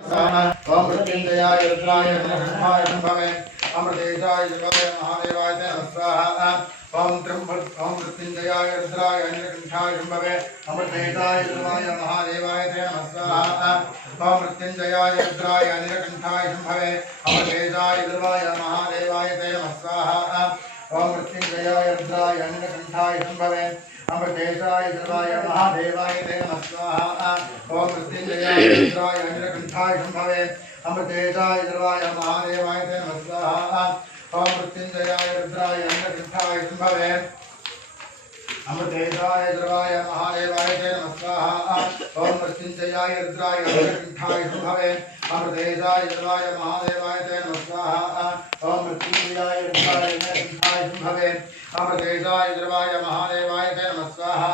ओम मृत्युंजयाय रुद्राय ब्रह्माय भवे। अमृतेशाय शिवाय महादेवाय ते ओम त्र्यंबक ओम मृत्युंजयाय रुद्राय नीलकंठाय भवे। अमृतेशाय शिवाय महादेवाय स्वाहा ओम मृत्युंजयाय रुद्राय नीलकंठाय भवे। अमृतेशाय शिवाय महादेवाय स्वाहा ओम मृत्युंजयाय रुद्राय नीलकंठाय भवे। अमृतेशाय शिवाय महादेवाय ते नमः स्वाहा। ओम मृत्युंजयाय रुद्राय नीलकंठाय भवे अमृतेशाय शिवाय महादेवाय ते नमः स्वाहा। ओम मृत्युंजयाय रुद्राय नीलकंठाय भवे अमृतेशाय सर्वाय महादेवाय ते नमः स्वाहा। ओम मृत्युंजयाय रुद्राय नीलकंठाय भवे अमृतेशाय सर्वाय महादेवाय ते नमः स्वाहा। ओम मृत्युंजयाय रुद्राय नीलकंठाय भवे अमृतेशाय सर्वाय महादेवाय ते नमः स्वाहा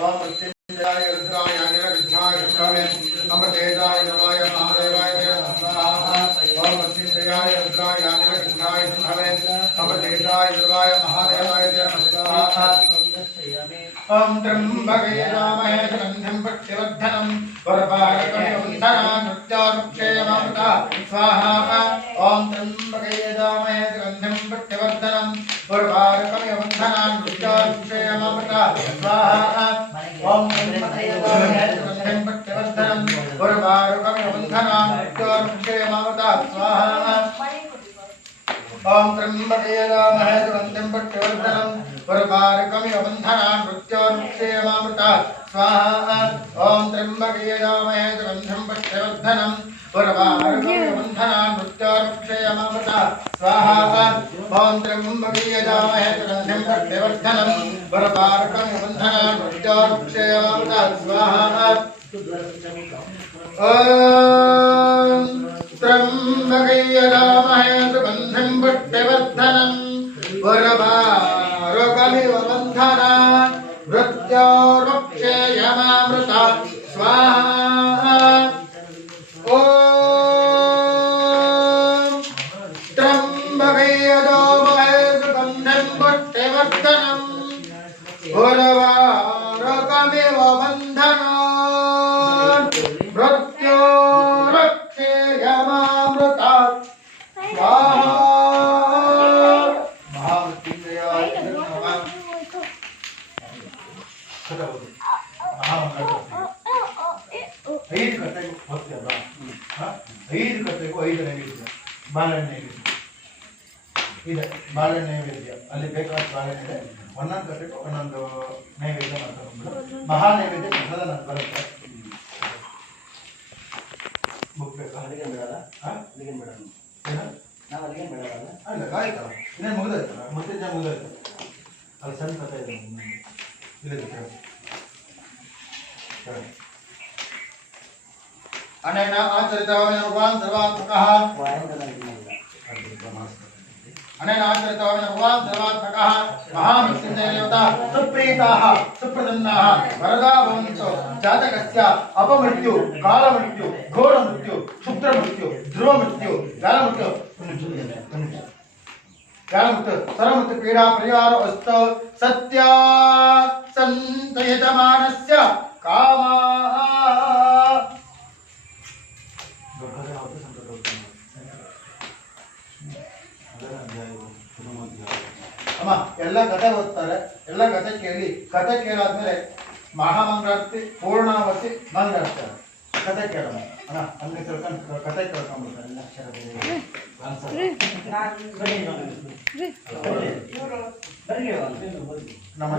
ओम मृत्युंजयाय रुद्राय नीलकंठाय भवे अमृतेशाय सर्वाय महादेवाय ते नमः स्वाहा ओम मृत्युंजयाय रुद्राय नीलकंठाय भवे महादेवाय ते नमः स्वाहा ॐ त्र्यम्बके रामहे सुगन्धिं पुष्टिवर्धनं वरपारकमिवन्धना नृत्यानुक्षेममृता स्वाहा। ॐ त्र्यम्बके रामहे सुगन्धिं पुष्टिवर्धनं वरपारकमिवन्धना नृत्यानुक्षेममृता स्वाहा। ॐ त्र्यम्बके रामहे सुगन्धिं पुष्टिवर्धनं वरपारकमिवन्धना नृत्यानुक्षेममृता स्वाहा ओम त्र्यंबके रामहे सुगन्धिं पुष्टिवर्धनं वरपारकमिव बन्धनान् मृत्योर्मुक्षेमामृता स्वाहा ओम त्र्यंबके रामहे सुगन्धिं स्वाहा। त्र्यम्बके सुगन्धिं पुष्टिवर्धनं वरभारोगमिव बन्धना मृत्योर्मुक्षेयमामृता स्वाहा ॐ त्र्यम्बके रामहे सुगन्धिं ಐದು ಕಟ್ಟೆಗೂ ಹೋಗ್ತೀವಲ್ಲ ಹಾ? ಐದು ಕಟ್ಟೆಗೂ ಐದು ನೈವೇದ್ಯ. ಬಾಳೆಹಣ್ಣು ನೈವೇದ್ಯ. ಇದೆ. ಬಾಳೆಹಣ್ಣು ನೈವೇದ್ಯ. ಅಲ್ಲಿ ಬೇಕಾದ ಇದೆ. ಒಂದೊಂದು ಕಟ್ಟೆಗೂ ಒಂದೊಂದು ನೈವೇದ್ಯ ಮಾಡ್ಕೊಂಡು ಮಹಾ ನೈವೇದ್ಯ ಪ್ರಸಾದ ನಾನು ಬರುತ್ತೆ. ಬುಕ್? ಬೇಕು ಅಲ್ಲಿಗೆ ಬಿಡಲ್ಲ ಹಾ? ಅಲ್ಲಿಗೆ ಬಿಡಲ್ಲ ಏನು? ನಾವು ಅಲ್ಲಿಗೆ ಬಿಡಲ್ಲ ಅಲ್ಲ? ಆಯ್ತಲ್ಲ ಇನ್ನೇನು ಮುಗಿದಾಯ್ತಲ್ಲ ಮತ್ತೆ ಜನ ಮುಗಿದಾಯ್ತು. ಅಲ್ಲಿ ಸಣ್ಣ ಕಥೆ ಇದೆ ಇಲ್ಲಿದೆ अनेन आचरितवान् सर्वात्मकः। अनेन आचरितवान् भगवान् सर्वात्मकः। महामृत्युञ्जयदेवता, सुप्रीताः, सुप्रसन्नाः वरदा भवन्तु जातकस्य, अपमृत्यु, कालमृत्यु, घोरमृत्यु क्षुद्रमृत्यु ध्रुवमृत्यु कालमृत्यु कालमृत्यु सर्वमृत्यु पीडा सत्या ಅಮ್ಮ ಎಲ್ಲ ಕಥೆ ಓದ್ತಾರೆ ಎಲ್ಲ ಕಥೆ ಕೇಳಿ. ಕಥೆ ಕೇಳಾದ್ಮೇಲೆ ಮಹಾಮಂಗಳಾರತಿ ಪೂರ್ಣಾವತಿ ಮಂಗಳಾಡ್ತಾರೆ ಕಥೆ ಕೇಳಮ್ಮ. ಅಣ್ಣ ಅಲ್ಲಿ ತಿಳ್ಕೊಂಡು ಕಥೆ ಕೇಳ್ಕೊಂಡ್ಬಿಡ್ತಾರೆ ಎಲ್ಲ ಅಕ್ಷರ ನಮ್ಮ